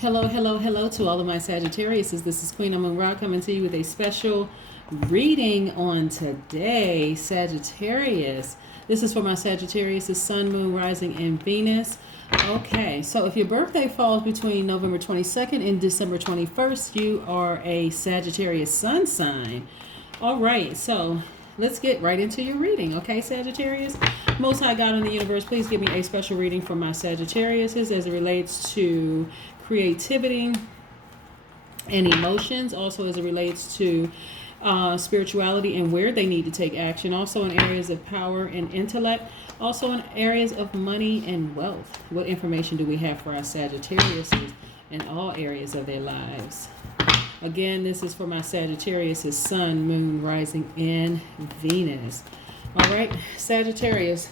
Hello, hello, hello to all of my Sagittariuses. This is Queen Amun Ra coming to you with a special reading on today, Sagittarius. This is for my Sagittarius, Sun, Moon, Rising, and Venus. Okay, so if your birthday falls between November 22nd and December 21st, you are a Sagittarius Sun sign. All right, so let's get right into your reading, okay, Sagittarius? Most High God in the universe, please give me a special reading for my Sagittariuses as it relates to creativity and emotions, also as it relates to spirituality and where they need to take action, also in areas of power and intellect, also in areas of money and wealth. What information do we have for our Sagittarius in all areas of their lives? Again, this is for my Sagittarius, Sun, Moon, Rising, and Venus. All right, Sagittarius,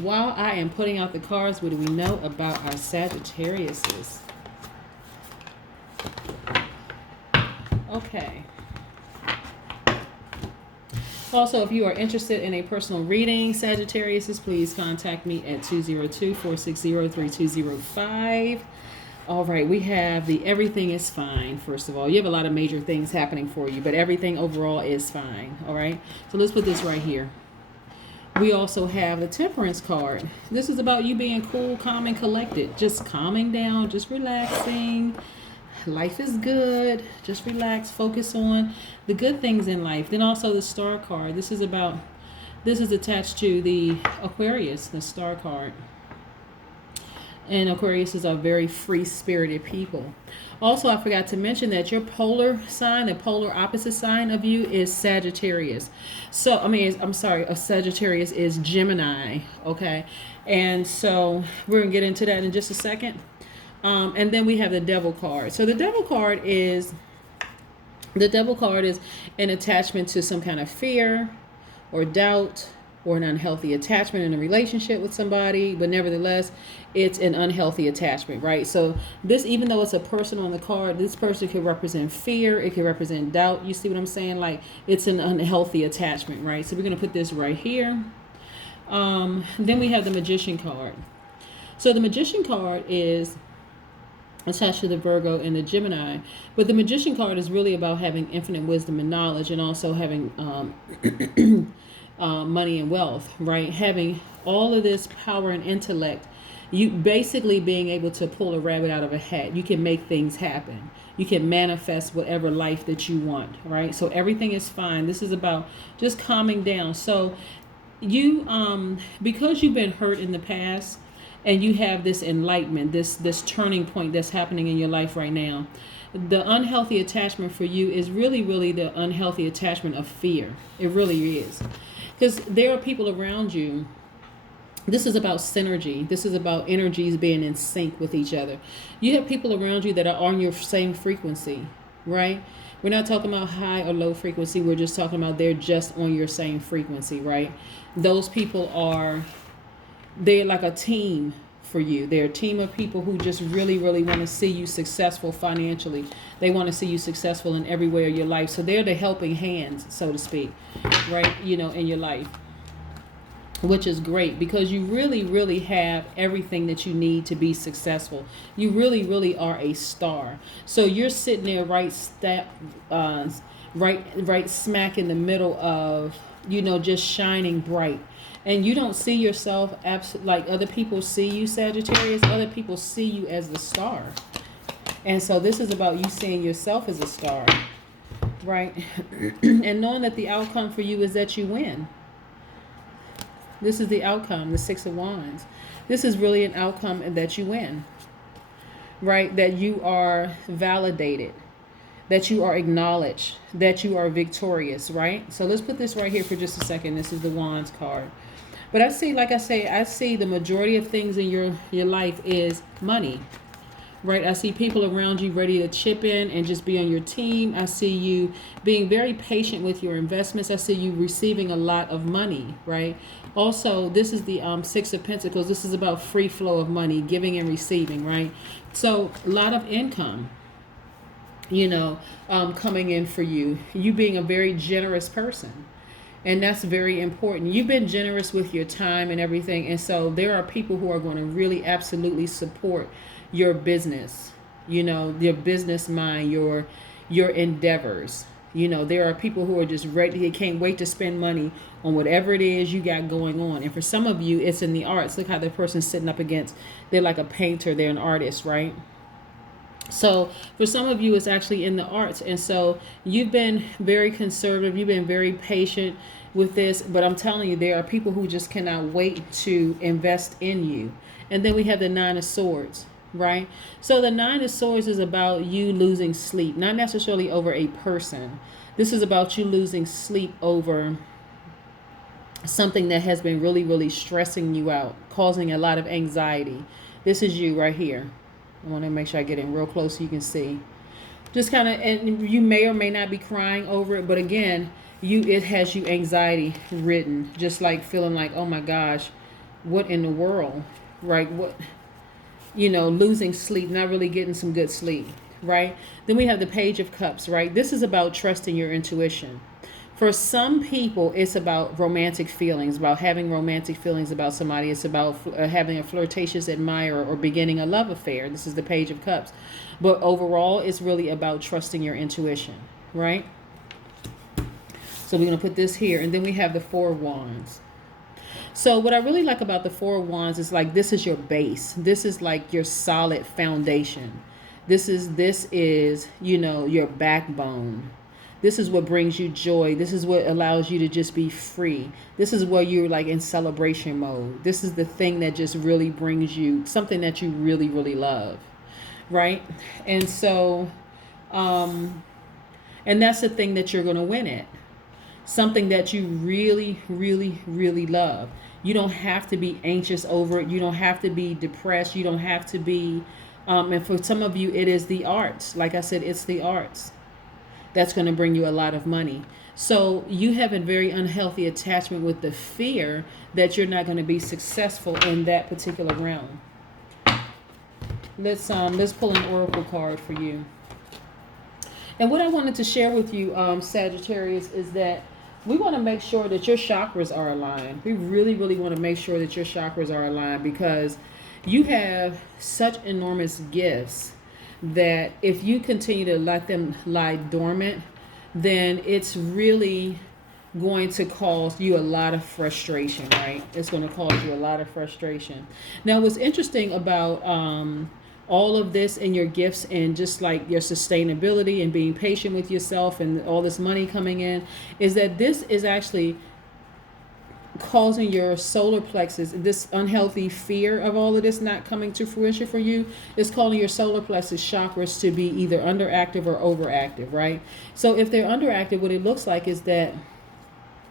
while I am putting out the cards, what do we know about our Sagittariuses? Okay. Also, if you are interested in a personal reading, Sagittarius, please contact me at 202-460-3205. All right, we have the everything is fine. First of all, you have a lot of major things happening for you, but everything overall is fine. All right, so let's put this right here. We also have the Temperance card. This is about you being cool, calm, and collected. Just calming down, just relaxing. Life is good. Just relax. Focus on the good things in life. Then also the Star card. This is attached to the Aquarius, the Star card. And Aquariuses are very free-spirited people. Also, I forgot to mention that your polar sign, the polar opposite sign of you is Sagittarius. So, a Sagittarius is Gemini, okay? And so we're going to get into that in just a second. And then we have the Devil card. So the Devil card is an attachment to some kind of fear or doubt or an unhealthy attachment in a relationship with somebody, but nevertheless, it's an unhealthy attachment, right? So this, even though it's a person on the card, this person could represent fear, it could represent doubt. You see what I'm saying? Like, it's an unhealthy attachment, right? So we're going to put this right here. Then we have the Magician card. So the Magician card is attached to the Virgo and the Gemini, but the Magician card is really about having infinite wisdom and knowledge, and also having money and wealth, right? Having all of this power and intellect, you basically being able to pull a rabbit out of a hat. You can make things happen. You can manifest whatever life that you want, right? So everything is fine. This is about just calming down. So you, because you've been hurt in the past, and you have this enlightenment, this turning point that's happening in your life right now. The unhealthy attachment for you is really the unhealthy attachment of fear. It really is. Because there are people around you. This is about synergy. This is about energies being in sync with each other. You have people around you that are on your same frequency, right? We're not talking about high or low frequency. We're just talking about they're just on your same frequency, right? Those people they're like a team for you. They're a team of people who just really want to see you successful financially. They want to see you successful in every way of your life. So they're the helping hands, so to speak, right? In your life, which is great because you really have everything that you need to be successful. You really are a star. So you're sitting there right smack in the middle of, just shining bright. And you don't see yourself like other people see you, Sagittarius. Other people see you as the star. And so this is about you seeing yourself as a star, right? And knowing that the outcome for you is that you win. This is the outcome, the Six of Wands. This is really an outcome that you win, right? That you are validated, that you are acknowledged, that you are victorious, right? So let's put this right here for just a second. This is the Wands card. But I see, like I say, I see the majority of things in your life is money, right? I see people around you ready to chip in and just be on your team. I see you being very patient with your investments. I see you receiving a lot of money, right? Also, this is the Six of Pentacles. This is about free flow of money, giving and receiving, right? So a lot of income, coming in for you. You being a very generous person. And that's very important. You've been generous with your time and everything. And so there are people who are going to really absolutely support your business. your business mind, your endeavors. There are people who are just ready, they can't wait to spend money on whatever it is you got going on. And for some of you, it's in the arts. Look how the person's sitting up against, they're like a painter, they're an artist, right? So for some of you, it's actually in the arts. And so you've been very conservative, you've been very patient with this, but I'm telling you, there are people who just cannot wait to invest in you. And then we have the Nine of Swords, right? So the Nine of Swords is about you losing sleep, not necessarily over a person. This is about you losing sleep over something that has been really, really stressing you out, causing a lot of anxiety. This is you right here. I want to make sure I get in real close so you can see. Just kind of, and you may or may not be crying over it, but again, it has you anxiety ridden, just like feeling like, oh my gosh, what in the world, right? What, losing sleep, not really getting some good sleep, right? Then we have the Page of Cups, right? This is about trusting your intuition. For some people, it's about romantic feelings, about having romantic feelings about somebody. It's about having a flirtatious admirer or beginning a love affair. This is the Page of Cups. But overall, it's really about trusting your intuition, right? So we're going to put this here. And then we have the Four of Wands. So what I really like about the Four of Wands is like, this is your base. This is like your solid foundation. This is, your backbone. This is what brings you joy. This is what allows you to just be free. This is where you're like in celebration mode. This is the thing that just really brings you something that you really, really love, right? And so, and that's the thing that you're going to win at. Something that you really, really, really love. You don't have to be anxious over it. You don't have to be depressed. You don't have to be, and for some of you, it is the arts. Like I said, it's the arts. That's going to bring you a lot of money. So you have a very unhealthy attachment with the fear that you're not going to be successful in that particular realm. Let's pull an oracle card for you. And what I wanted to share with you, Sagittarius, is that we want to make sure that your chakras are aligned. We really, really want to make sure that your chakras are aligned, because you have such enormous gifts that if you continue to let them lie dormant, then it's really going to cause you a lot of frustration, right? It's going to cause you a lot of frustration. Now, what's interesting about all of this and your gifts and just like your sustainability and being patient with yourself and all this money coming in is that this is actually causing your solar plexus, this unhealthy fear of all of this not coming to fruition for you, is causing your solar plexus chakras to be either underactive or overactive, right? So if they're underactive, what it looks like is that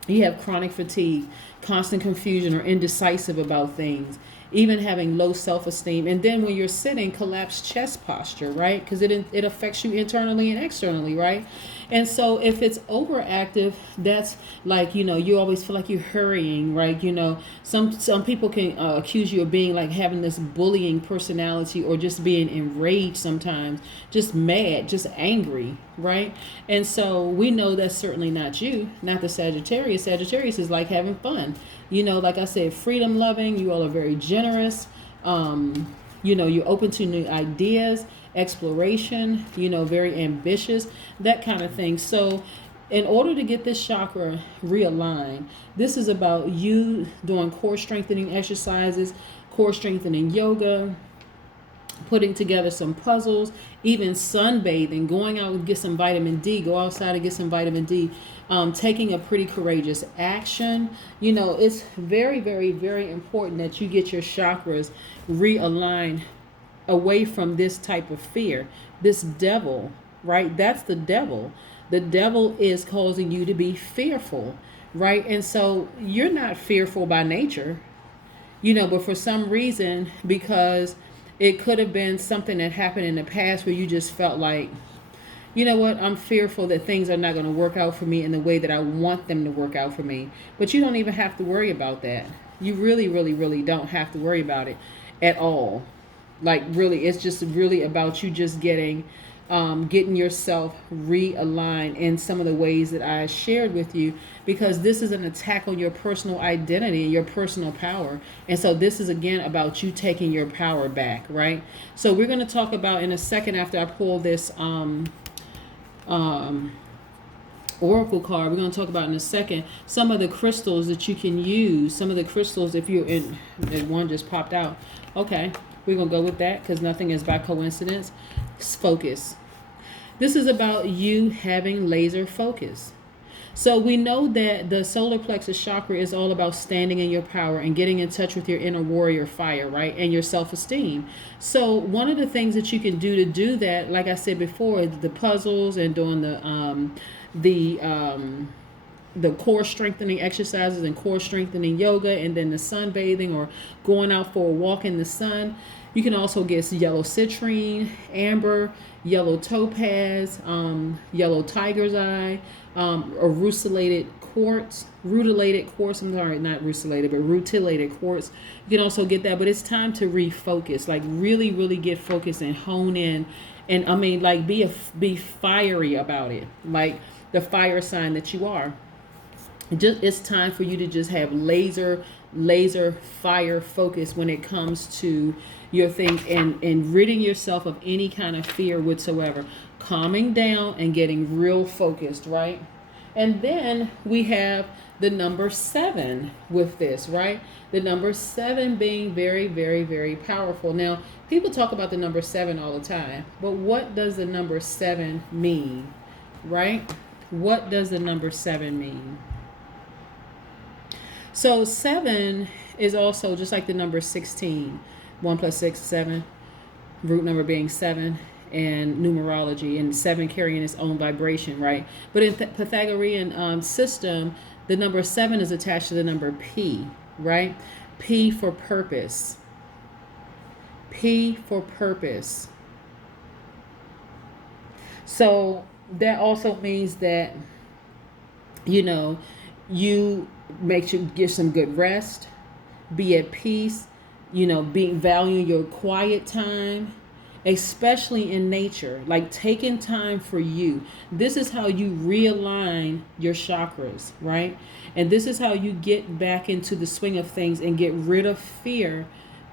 you have chronic fatigue, constant confusion, or indecisive about things, even having low self-esteem. And then when you're sitting, collapsed chest posture, right? Because it affects you internally and externally, right? And so if it's overactive, that's like, you always feel like you're hurrying, right? Some people can accuse you of being like having this bullying personality, or just being enraged sometimes, just mad, just angry, right? And so we know that's certainly not you, not the Sagittarius. Sagittarius is like having fun. Like I said, freedom loving. You all are very generous. You're open to new ideas, exploration, very ambitious, that kind of thing. So in order to get this chakra realigned, this is about you doing core strengthening exercises, core strengthening yoga, putting together some puzzles, even sunbathing, going out and get some vitamin D, go outside and get some vitamin D, taking a pretty courageous action. It's very, very, very important that you get your chakras realigned away from this type of fear. This devil, right? That's the devil. The devil is causing you to be fearful, right? And so you're not fearful by nature, but for some reason, because it could have been something that happened in the past where you just felt like, you know what, I'm fearful that things are not going to work out for me in the way that I want them to work out for me. But you don't even have to worry about that. You really, really, really don't have to worry about it at all. Like, really, it's just really about you just getting getting yourself realigned in some of the ways that I shared with you, because this is an attack on your personal identity and your personal power. And so this is again about you taking your power back, right? So we're going to talk about in a second, after I pull this oracle card, we're going to talk about in a second some of the crystals that you can use. Some of the crystals, if you're in, one just popped out. Okay, we're going to go with that because nothing is by coincidence. Focus. This is about you having laser focus. So we know that the solar plexus chakra is all about standing in your power and getting in touch with your inner warrior fire, right? And your self-esteem. So one of the things that you can do to do that, like I said before, the puzzles and doing the core strengthening exercises and core strengthening yoga, and then the sunbathing or going out for a walk in the sun. You can also get yellow citrine, amber, yellow topaz, yellow tiger's eye, or rutilated quartz. I'm sorry, not rutilated, but rutilated quartz. You can also get that, but it's time to refocus. Like really, really get focused and hone in, and I mean, like be fiery about it, like the fire sign that you are. It's time for you to just have laser fire focus when it comes to your things, and ridding yourself of any kind of fear whatsoever, calming down and getting real focused, right? And then we have the number 7 with this, right? The number 7 being very, very, very powerful. Now, people talk about the number 7 all the time, but what does the number 7 mean, right? What does the number 7 mean? So 7 is also just like the number 16. 1 plus 6 is 7. Root number being 7, and numerology, and 7 carrying its own vibration, right? But in Pythagorean system, the number 7 is attached to the number P, right? P for purpose. P for purpose. So that also means that, you make sure you get some good rest, be at peace, value your quiet time, especially in nature, like taking time for you. This is how you realign your chakras, right? And this is how you get back into the swing of things and get rid of fear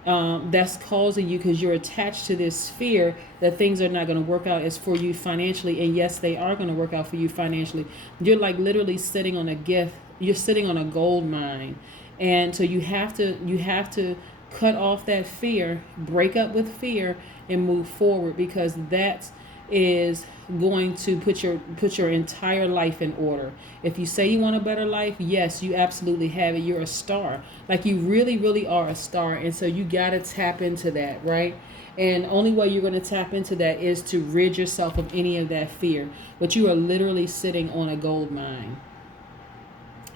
that's causing you, because you're attached to this fear that things are not going to work out as for you financially. And yes, they are going to work out for you financially. You're like literally sitting on a gift. You're sitting on a gold mine. And so you have to cut off that fear, break up with fear, and move forward, because that is going to put your entire life in order. If you say you want a better life, yes, you absolutely have it. You're a star. Like you really, really are a star. And so you got to tap into that, right? And only way you're going to tap into that is to rid yourself of any of that fear. But you are literally sitting on a gold mine.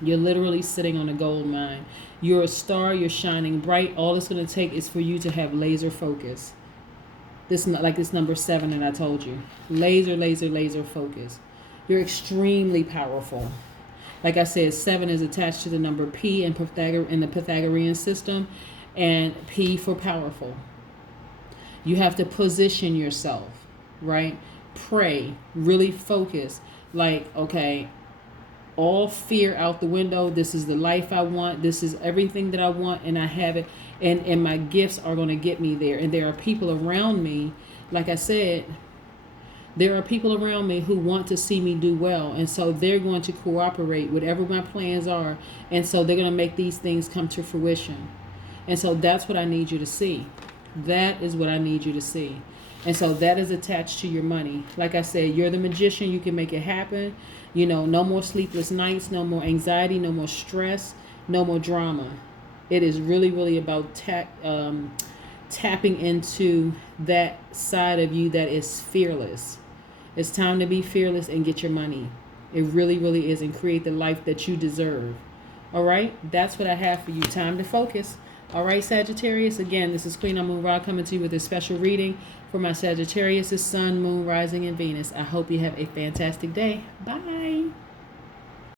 You're literally sitting on a gold mine. You're a star. You're shining bright. All it's going to take is for you to have laser focus. This number 7 that I told you. Laser focus. You're extremely powerful. Like I said, 7 is attached to the number P in the Pythagorean system, and P for powerful. You have to position yourself, right? Pray, really focus. Like, okay, all fear out the window. This is the life I want. This is everything that I want, and I have it. And my gifts are going to get me there. And there are people around me, like I said, there are people around me who want to see me do well. And so they're going to cooperate, whatever my plans are. And so they're going to make these things come to fruition. And so that's what I need you to see. That is what I need you to see. And so that is attached to your money. Like I said, you're the magician. You can make it happen. No more sleepless nights, no more anxiety, no more stress, no more drama. It is really, really about tapping into that side of you that is fearless. It's time to be fearless and get your money. It really, really is, and create the life that you deserve. All right? That's what I have for you. Time to focus. All right, Sagittarius. Again, this is Queen Amun Ra coming to you with a special reading for my Sagittarius' Sun, Moon, Rising, and Venus. I hope you have a fantastic day. Bye.